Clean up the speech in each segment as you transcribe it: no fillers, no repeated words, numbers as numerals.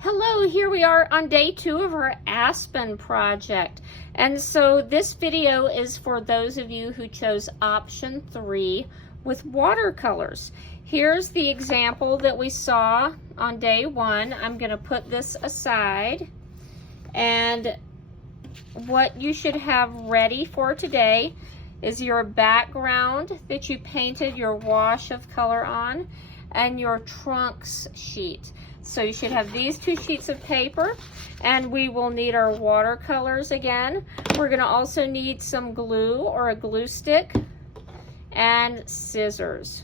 Hello, here we are on day 2 of our Aspen project. And so this video is for those of you who chose option 3 with watercolors. Here's the example that we saw on day 1. I'm going to put this aside. And what you should have ready for today is your background that you painted your wash of color on and your trunks sheet. So you should have these 2 sheets of paper, and we will need our watercolors again. We're going to also need some glue or a glue stick and scissors.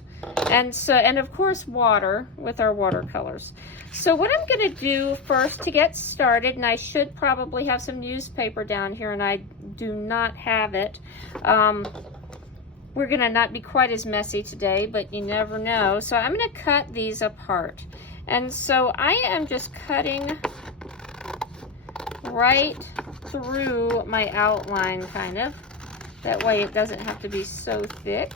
And of course water with our watercolors. So what I'm going to do first to get started, and I should probably have some newspaper down here and I do not have it. We're going to not be quite as messy today, but you never know. So I'm going to cut these apart. And so I am just cutting right through my outline, kind of. That way it doesn't have to be so thick.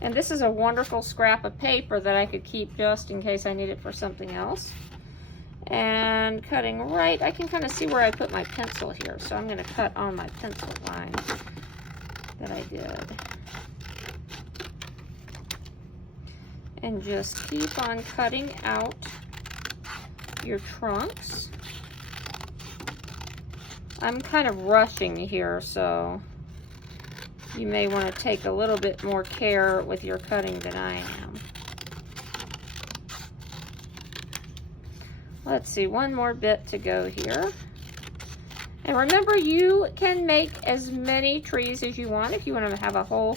And this is a wonderful scrap of paper that I could keep just in case I need it for something else. And cutting right, I can kind of see where I put my pencil here. So I'm going to cut on my pencil line that I did. And just keep on cutting out your trunks. I'm kind of rushing here, so you may want to take a little bit more care with your cutting than I am. Let's see, one more bit to go here. And remember, you can make as many trees as you want. If you want to have a whole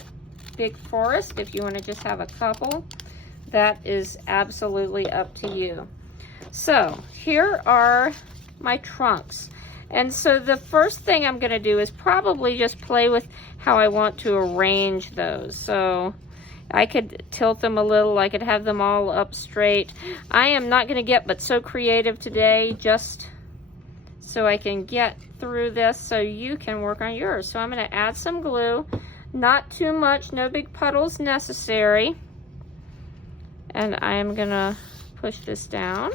big forest, if you want to just have a couple, that is absolutely up to you. So here are my trunks. And so the first thing I'm going to do is probably just play with how I want to arrange those. So I could tilt them a little. I could have them all up straight. I am not going to get but so creative today, just so I can get through this so you can work on yours. So I'm going to add some glue. Not too much, no big puddles necessary. And I am going to push this down.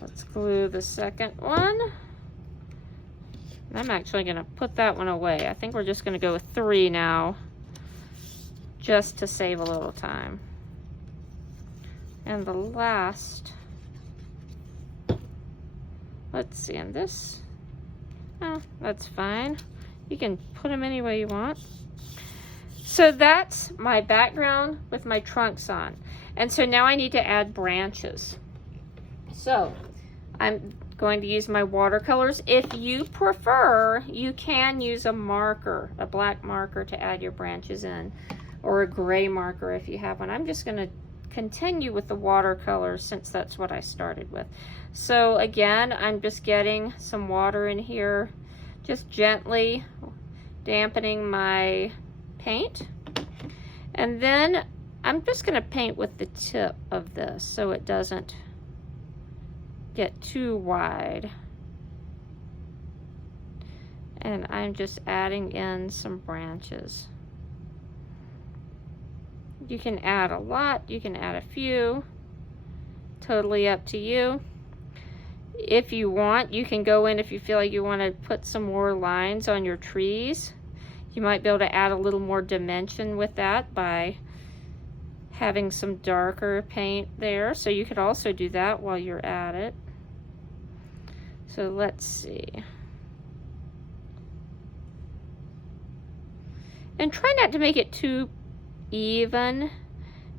Let's glue the second one. I'm actually going to put that one away. I think we're just going to go with 3 now, just to save a little time. And the last, let's see, and this, that's fine. You can put them any way you want. So that's my background with my trunks on. And so now I need to add branches. So I'm going to use my watercolors. If you prefer, you can use a marker, a black marker, to add your branches in, or a gray marker if you have one. I'm just going to continue with the watercolors since that's what I started with. So again, I'm just getting some water in here, just gently dampening my paint. And then I'm just going to paint with the tip of this so it doesn't get too wide. And I'm just adding in some branches. You can add a lot, you can add a few, totally up to you. If you want, you can go in, if you feel like you want to put some more lines on your trees. You might be able to add a little more dimension with that by having some darker paint there. So you could also do that while you're at it. So let's see. And try not to make it too even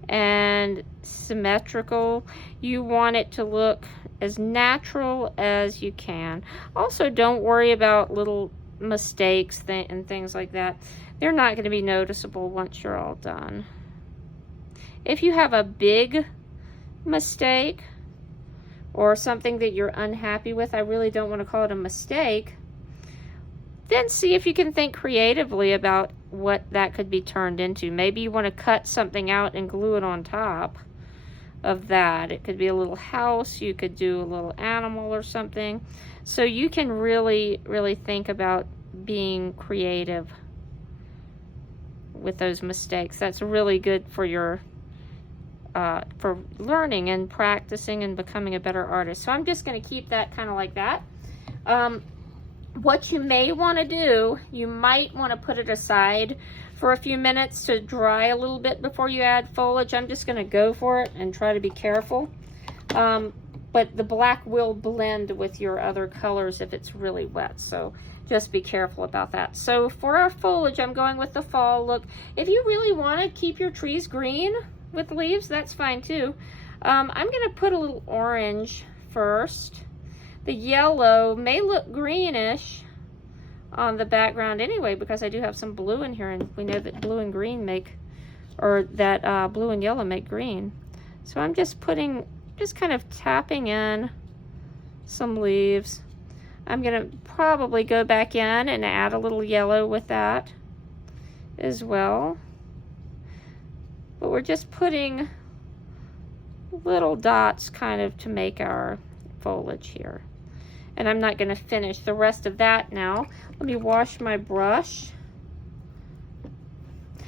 and symmetrical. You want it to look as natural as you can. Also, don't worry about little mistakes and things like that. They're not going to be noticeable once you're all done. If you have a big mistake or something that you're unhappy with, I really don't want to call it a mistake, then see if you can think creatively about what that could be turned into. Maybe you want to cut something out and glue it on top of that. It could be a little house, you could do a little animal or something. So you can really, really think about being creative with those mistakes. That's really good for your for learning and practicing and becoming a better artist. So I'm just going to keep that kind of like that. What you may want to do, you might want to put it aside for a few minutes to dry a little bit before you add foliage. I'm just going to go for it and try to be careful. But the black will blend with your other colors if it's really wet, so just be careful about that. So for our foliage, I'm going with the fall look. If you really want to keep your trees green with leaves, that's fine too. I'm going to put a little orange first. The yellow may look greenish on the background anyway, because I do have some blue in here, and we know that blue and green make, or that blue and yellow make green. So I'm just kind of tapping in some leaves. I'm gonna probably go back in and add a little yellow with that as well. But we're just putting little dots kind of to make our foliage here. And I'm not gonna finish the rest of that now. Let me wash my brush.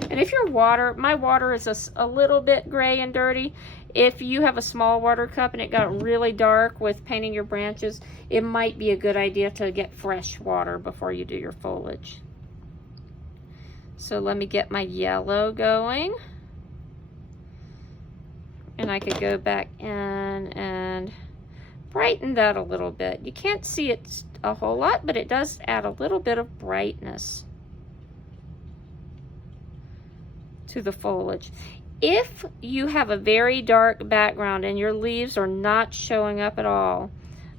And if your water, my water is a little bit gray and dirty. If you have a small water cup and it got really dark with painting your branches, it might be a good idea to get fresh water before you do your foliage. So let me get my yellow going. And I could go back in and brighten that a little bit. You can't see it a whole lot, but it does add a little bit of brightness to the foliage. If you have a very dark background and your leaves are not showing up at all,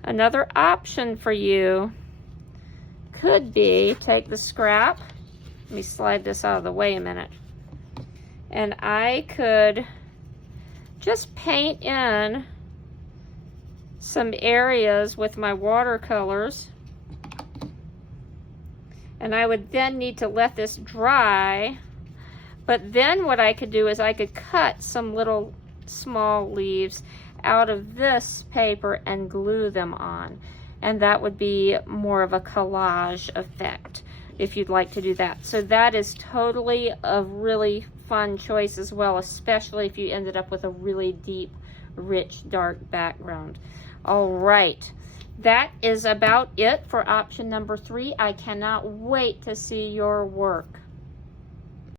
another option for you could be take the scrap. Let me slide this out of the way a minute. And I could just paint in some areas with my watercolors. And I would then need to let this dry. But then what I could do is I could cut some little small leaves out of this paper and glue them on. And that would be more of a collage effect if you'd like to do that. So that is totally a really fun choice as well, especially if you ended up with a really deep, rich, dark background. All right, that is about it for option number 3. I cannot wait to see your work.